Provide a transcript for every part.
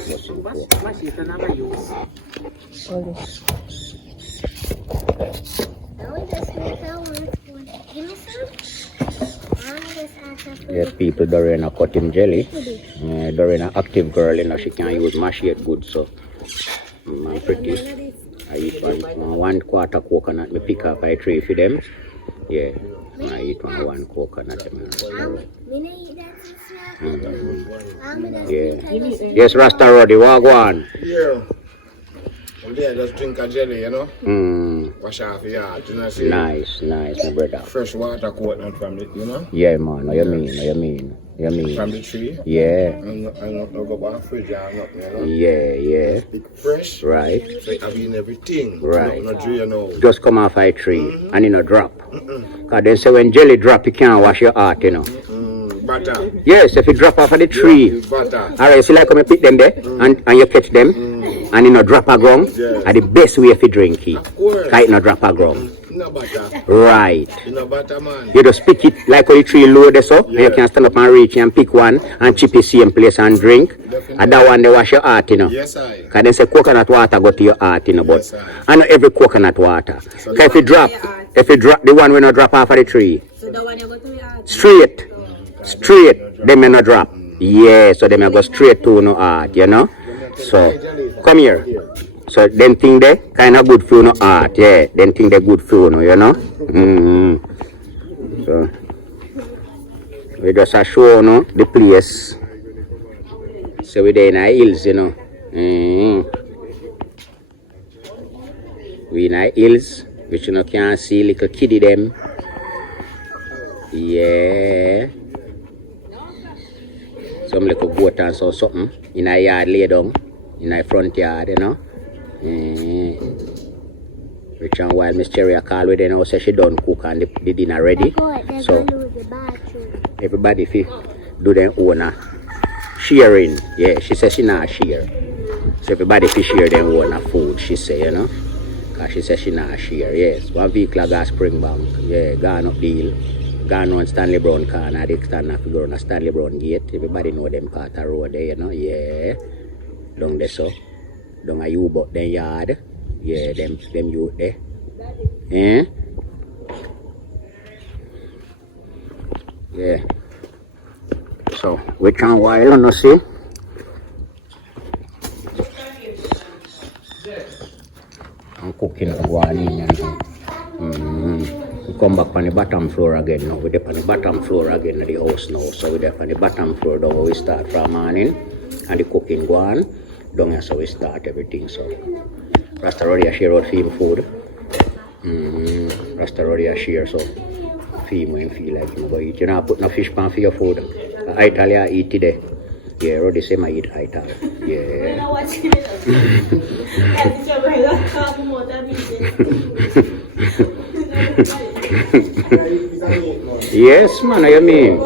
Wash it and never use. Yes, people Dorena cut him jelly. Dorena active girl, you know, she can use machete good, so I'm pretty. I eat one quarter coconut, me pick up I tray for them. Yeah, I eat one coconut. Yeah. Yes, Rasta Roddy, what go on? Yeah. And then just drink a jelly, you know? Wash off your heart, you know? See? Nice, my brother. Fresh water coconut from it, you know? Yeah, man, what you mean? From the tree? Yeah. And not go back to the fridge or nothing, you know? Yeah. Pick fresh. Right. So it have in everything. Right. No tree, you know. Just come off a tree and in a drop. Because they say when jelly drop, you can't wash your heart, you know. Butter. Yes, if you drop off of the tree. Butter. Alright, so like come and pick them there and you catch them and in a drop a ground. Yeah. And the best way if you drink it. Of course. Because it no drop a ground. No butter. Right. No butter, man. You just pick it like how the tree low there so. And you can stand up and reach and pick one and chip it same place and drink. Definitely. And that one they wash your heart, you know. Yes, I. Because they say coconut water go to your heart, you know, but Yes, I know every coconut water. Because if you drop the one when you drop off of the tree, So the one you go to your heart. straight, they may not drop. Yeah, so they may go straight to no heart, you know. So, come here. So, them think they kind of good for you, no heart, yeah. Them think they good for you, you know. So, we just show you know, the place. So, we're there in the hills, you know. We in the hills, which you know can see little kiddie them. Yeah. Some little goat and so something in a yard lay down, in a front yard, you know. Which and while Miss Cherry call with them, say she done cook and the dinner ready. So everybody fi do their own sharing. Yeah, she says she not share. So everybody fi share their own food, she say, you know. Cause she says she not share. Yes, one vehicle got Springbank. Yeah, gone up deal. Gone on Stanley Brown corner, they stand up go on Stanley Brown gate. Everybody know them part of road there, you know. Yeah. Down there so. Down a U-boat then yard. Yeah, them youth there. Eh? Yeah. So which one while no see? I'm cooking guani and we come back on the bottom floor again now. We're on the bottom floor again of the house now. So we're on the bottom floor down where we start from morning and the cooking go on. Down here so we start everything. So Rasta Roddy share out film food. Rasta Roddy share so film when you feel like you go eat. You know put no fish pan for your food. Italia eat today. Yeah, Roddy say I eat Italia. Yeah. Yes, man, I mean.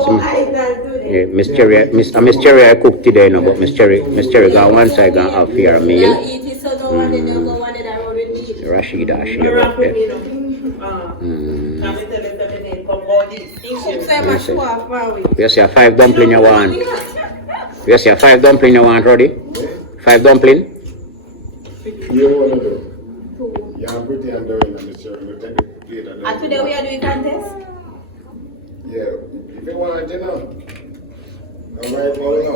Yeah, Miss Cherry, I cooked today, no, but Miss Cherry got one side got have here a meal. Rashida, she right there. You see a 5 dumpling you want? You see a 5 dumpling you want, Roddy? 5 dumpling? You want to do? Yeah, I'm pretty and doing Miss Cherry. And today we are doing contest? Yeah, if you want, you know. Alright, well, no.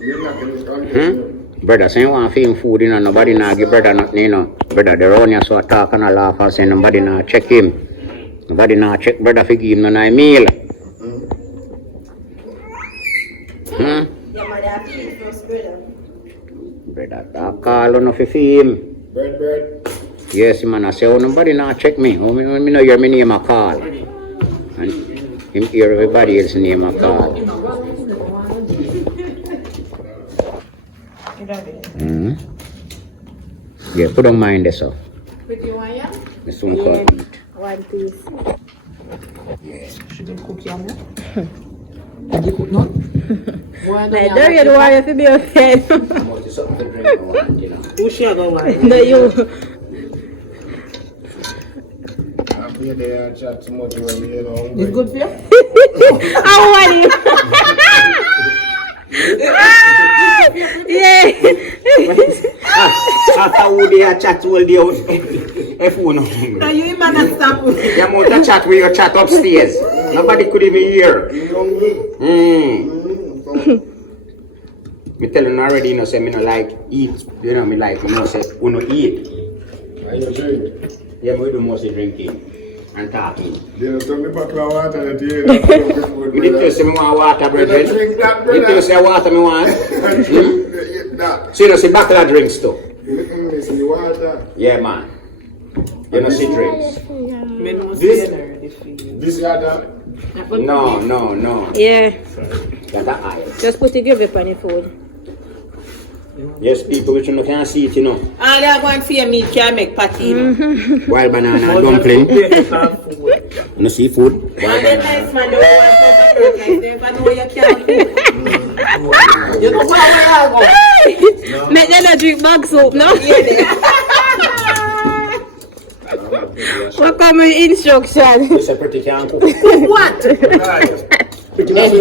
You're not going to contest. Brother, say you want film food, you know, nobody not give brother nothing, you know. Brother, they run here so I talk and I laugh and say nobody not check him. Nobody not check brother for give him no meal. Brother, I call on for film. Bird. Yes, man, I say, oh, nobody not check me. Oh, me know hear my name a call. And him hear everybody else's name a call. Yeah, put on mine there, so. Pretty one, yeah? Me soon come eat. One piece. Yeah. She didn't cook yam, yeah? Did you cook not? Like, there you want you to be okay. Something to drink, I want, you know. Who she a go wine? No, you. I'll be there and chat too much when you know. It's good for you? I want it. Yeah. After Woody a chat all day out. If you know. No, you man not stop. You must chat with your chat upstairs. Nobody could even hear. Me tell you already, you know, say me no like eat. You know, me like, you know, say we no eat. Why you drink? Yeah, we do mostly drinking and talking. They don't tell me about water that you You didn't tell say me want water, brethren. drink that, You didn't tell say water me want. So you know, see bottle of drinks too. See water. Yeah, man. You know, see drinks. This water. No. Yeah. That's an ice. Just put the gravy on your food. Yes, people which you can't see it, you know. All they are going for your meat can make patty. Wild banana and dumpling. No seafood. All the nice man, they want to they know you can't cook. You know why we are going? Make them not drink bag soup, no? What come with instruction? You say pretty can't cook. What? Pretty much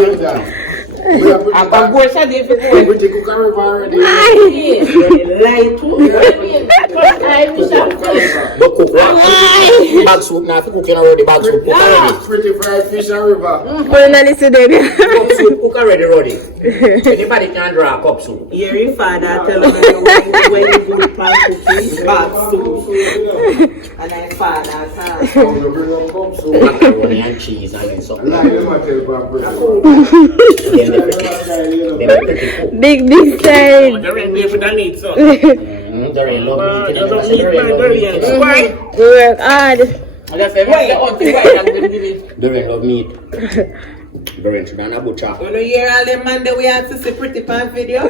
I can go inside if you go. Pretty cook already. But cook bag soup now. If you cooking already, bag soup cook already. Pretty fried fish and river. But not listen to them. Cup soup cook already, Roddy. Anybody can draw a cup soup. Hear your father tell me when you go to pan cooking, back soup. And I father So you bring up cup soup. Macaroni and cheese and then something. Like them I tell Papa. Then they pretty cook. Big style. the red baby that needs so. They really love meat. They love meat. Why? We work hard. They really love meat. Very should have a butcher. When you hear all them man that we have to see pretty pan video.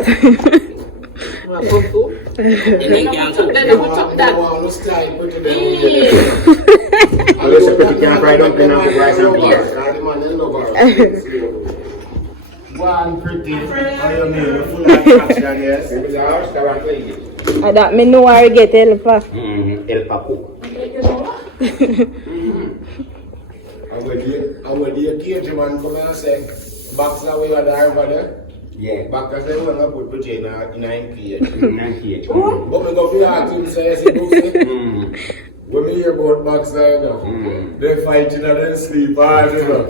Unless a pretty can fry dumpling and cook rice and peas. One pretty. Oh, you mean full of action, yes? I that me know I get helper. Help a cook. And when the occasion man come and say, box away with the over there. Yeah. Back as they want to put Puche in a cage. 98. But me go for ask him, say, yes, he do say. When me hear about box there, you know, they fighting and they sleep hard, you know.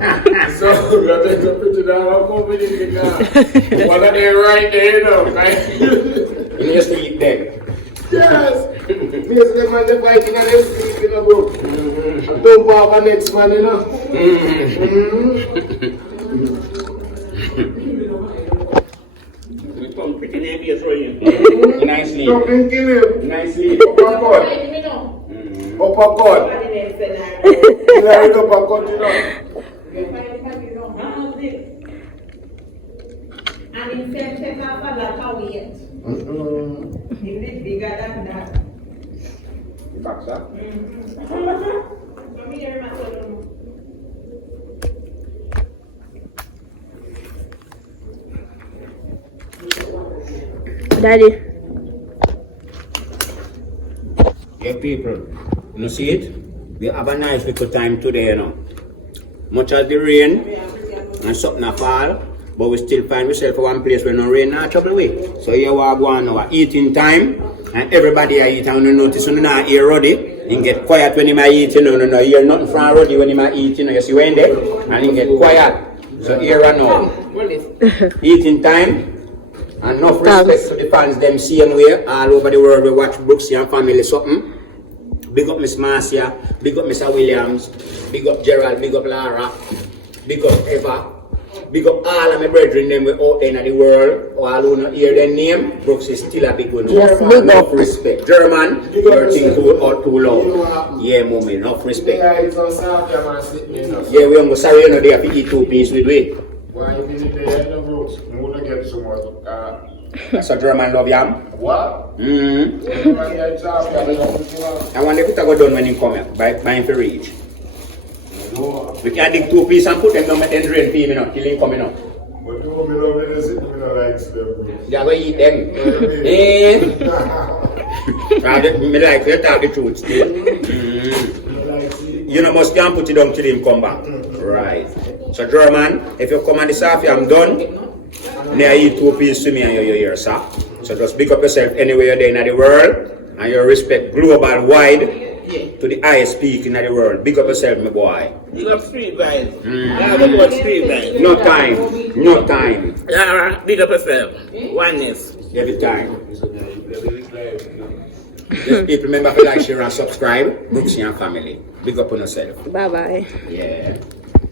So, we are taking a picture down and come with it in the car. One of them right there, you know. You used to eat them. Yes! Because them man, they fighting and they sleep, you know, bro. And don't pop the next man, you know. Nicely. Something kill him. Nicely. Uppercut. Uppercut. Yeah, uppercut, you know. And he said, take off a lot of weight. He did bigger than that. Boxer. Come here, my son. Daddy. Yeah, people. You see it? We have a nice little time today, you know. Much as the rain and something a fall, but we still find ourselves in one place where no rain not trouble away. So here we are going now, eating time, and everybody are eating, and you notice you not hear Roddy. You get quiet when you are eating, no, hear nothing from Roddy when you are eating, you see when there, and you get quiet. So here and now, eating time, and enough respect to the fans, them same way, all over the world we watch Brooksy and family something. Big up Miss Marcia, big up Mr. Williams, big up Gerald, big up Lara, big up Eva, big up all of my brethren them we out there in the world. All who not hear their name, Brooks is still a big one. Yes, big up. Enough respect. German, everything too loud. Yeah, mommy, enough respect. Yeah, it's on South, yeah, man, sitting, you know. Yeah, we are sorry, you know, they have to eat 2 pieces with we. Why you visit there, no, bro? You want to get some more. That's a German love yam. What? Mm-hmm. Man, yeah, it's out, yeah, they don't put you on. I want the cutter go done when he come here, by him for reach. No. We can dig 2 pieces and put them down and then drain for him, you know, till him coming up. But you want me to be there, sitting, me not like them, bro. They are going to eat them. Me like to tell the truth still. You know, must can't put it down till him come back. Right. So German, if you come on this half, I'm done. Near you two piece to me and you hear, sir. So just big up yourself anywhere you're there in the world. And you respect global wide to the highest peak in the world. Big up yourself, my boy. You got street vibes. Yeah, but what street vibes? No time. No time. Yeah, big up yourself. Oneness. Every time. Just people remember to like, share and subscribe. Brooksy and family. Big up on yourself. Bye bye. Yeah.